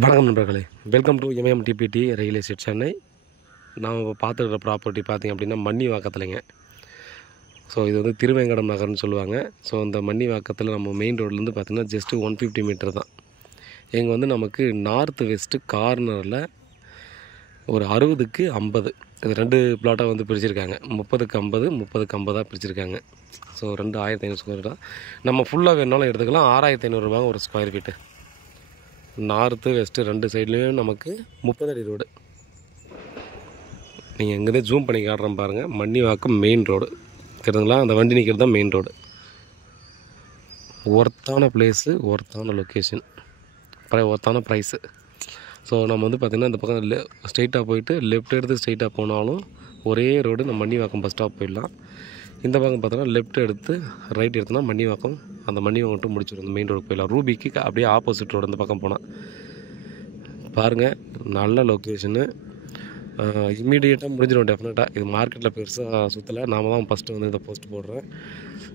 வணக்கம் நண்பர்களே, welcome to MMDPT real estate Chennai. நாம் இப்போ பார்த்துருக்கிற ப்ராப்பர்ட்டி பார்த்திங்க அப்படின்னா மன்னிவாக்கத்துலைங்க. ஸோ இது வந்து திருவேங்கடம் நகர்னு சொல்லுவாங்க. ஸோ அந்த மன்னிவாக்கத்தில் நம்ம மெயின் ரோட்லேருந்து பார்த்திங்கன்னா ஜஸ்ட்டு 150 மீட்டர் தான். இங்கே வந்து நமக்கு நார்த் வெஸ்ட்டு கார்னரில் ஒரு 60க்கு 50 இது 2 பிளாட்டாக வந்து பிரிச்சுருக்காங்க. 30க்கு 50 30க்கு 50 பிரிச்சுருக்காங்க. ஸோ 2500 ஸ்கொயர் தான். நம்ம ஃபுல்லாக வேணாலும் எடுத்துக்கலாம். 6500 ஒரு ஸ்கொயர் ஃபீட்டு. நார்த்து வெஸ்ட்டு 2 சைட்லேயும் நமக்கு 30 அடி ரோடு. நீங்கள் எங்கேருந்தே ஜூம் பண்ணி காட்டுறேன் பாருங்கள். மன்னிவாக்கம் மெயின் ரோடு தெரியுதுங்களா? அந்த வண்டி நிற்கிறது தான் மெயின் ரோடு. ஒர்த்தான பிளேஸு, ஒர்த்தான லொக்கேஷன், ஒர்த்தான ப்ரைஸு. ஸோ நம்ம வந்து பார்த்திங்கன்னா இந்த பக்கம் ஸ்ட்ரெயிட்டாக போயிட்டு லெஃப்ட் எடுத்து ஸ்ட்ரெயிட்டாக போனாலும் ஒரே ரோடு. நம்ம மன்னிவாக்கம் பஸ் ஸ்டாப் போயிடலாம். இந்த பக்கம் பார்த்தோன்னா லெஃப்ட் எடுத்து ரைட் எடுத்தோன்னா மன்னிவாக்கம், அந்த மன்னிவாக்கம் மட்டும் முடிச்சிடும். அந்த மெயின் ரோடு போயிடலாம். ரூபிக்கு அப்படியே ஆப்போசிட் ரோடு இந்த பக்கம் போனால் பாருங்கள். நல்ல லொக்கேஷனு. இம்மீடியட்டாக முடிஞ்சிடும் டெஃபினட்டாக. இது மார்க்கெட்டில் பெருசாக சுற்றலை. நாம் தான் ஃபஸ்ட்டு வந்து இந்த போஸ்ட் போடுறேன்.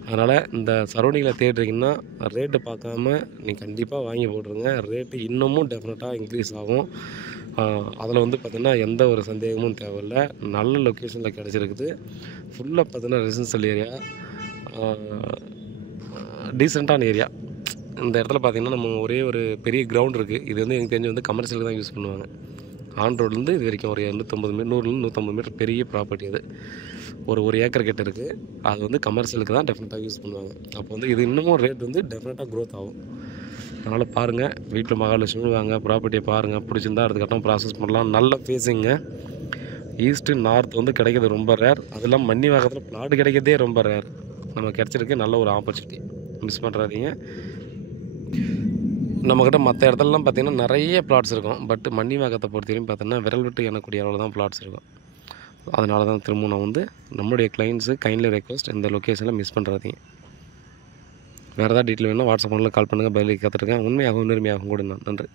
அதனால் இந்த சரௌண்டிங்கில் தேடுறீங்கன்னா ரேட்டு பார்க்காம நீங்கள் கண்டிப்பாக வாங்கி போட்டுருங்க. ரேட்டு இன்னமும் டெஃபினட்டாக இன்க்ரீஸ் ஆகும். அதில் வந்து பார்த்திங்கன்னா எந்த ஒரு சந்தேகமும் தேவையில்லை. நல்ல லொக்கேஷனில் கிடச்சிருக்குது. ஃபுல்லாக பார்த்திங்கன்னா ரெசிடென்ஷியல் ஏரியா, டீசெண்டான ஏரியா. இந்த இடத்துல பார்த்திங்கன்னா நம்ம ஒரே ஒரு பெரிய கிரவுண்ட் இருக்குது. இது வந்து எனக்கு தெரிஞ்சு வந்து கமர்ஷியலுக்கு தான் யூஸ் பண்ணுவாங்க. ஆன் ரோட்லேருந்து இது வரைக்கும் ஒரு 150 மீட்டர் 100-150 மீட்டர் பெரிய ப்ராப்பர்ட்டி. அது ஒரு ஏக்கர் கிட்ட இருக்குது. அது வந்து கமர்ஷியலுக்கு தான் டெஃபினட்டாக யூஸ் பண்ணுவாங்க. அப்போ வந்து இது இன்னமும் ரேட் வந்து டெஃபினட்டாக க்ரோத் ஆகும். அதனால் பாருங்கள், வீட்டில் மகாலட்சுமி வாங்க, ப்ராப்பர்ட்டியை பாருங்கள். பிடிச்சிருந்தா அதுக்கப்புறம் ப்ராசஸ் பண்ணலாம். நல்ல ஃபேஸிங்க. ஈஸ்ட்டு நார்த் வந்து கிடைக்கிறது ரொம்ப ரேர். அதெல்லாம் மன்னிவாக்கத்தில் பிளாட் கிடைக்கிறதே ரொம்ப ரேர். நம்ம கிடச்சிருக்கு நல்ல ஒரு ஆப்பர்ச்சுனிட்டி. மிஸ் பண்ணுறாதீங்க. நம்மக்கிட்ட மற்ற இடத்துலலாம் பார்த்திங்கன்னா நிறைய பிளாட்ஸ் இருக்கும். பட் மன்னிவாக்கத்தை பொறுத்தவரைக்கும் பார்த்தோன்னா விரல் விட்டு எண்ணக்கூடிய அளவில் தான் பிளாட்ஸ் இருக்கும். அதனால தான் திரும்ப நான் வந்து நம்மளுடைய கிளைண்ட்ஸு கைண்ட்லி ரெக்வஸ்ட், இந்த லொக்கேஷனில் மிஸ் பண்ணுறாதீங்க. வேறு ஏதாவது டீட்டெயில் வேணும்னா வாட்ஸ்அப் பண்ணல கால் பண்ணுங்கள். பதிலுக்கு காத்துட்ருக்கேன். உண்மையாகவும் நேர்மையாகவும் கூட நான். நன்றி.